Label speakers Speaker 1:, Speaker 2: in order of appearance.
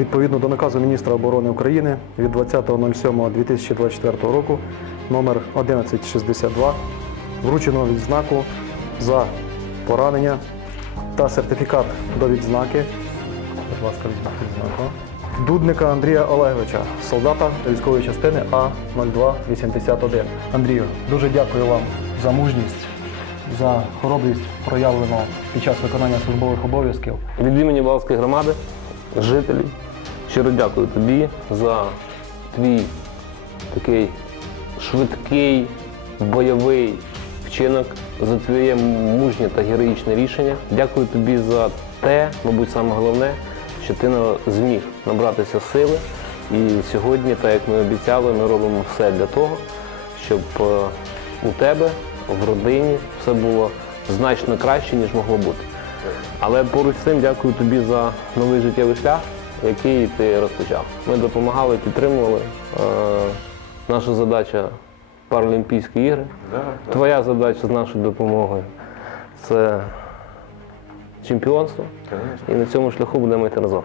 Speaker 1: відповідно до наказу міністра оборони України від 20.07.2024 року номер 1162 вручено відзнаку за поранення та сертифікат до відзнаки. Будь ласка, відзнаку. Дудника Андрія Олеговича, солдата військової частини А0281. Андрію, дуже дякую вам за мужність, за хоробрість проявлену під час виконання службових обов'язків.
Speaker 2: Від імені Балської громади, жителів, щиро дякую тобі за твій такий швидкий, бойовий вчинок, за твоє мужнє та героїчне рішення. Дякую тобі за те, мабуть, саме головне, що ти зміг набратися сили. І сьогодні, так як ми обіцяли, ми робимо все для того, щоб е, у тебе в родині все було значно краще, ніж могло бути. Але поруч з цим дякую тобі за новий життєвий шлях, який ти розпочав. Ми допомагали, підтримували. Е, наша задача Паралімпійські ігри. Твоя задача з нашою допомогою це чемпіонство. І на цьому шляху будемо йти разом.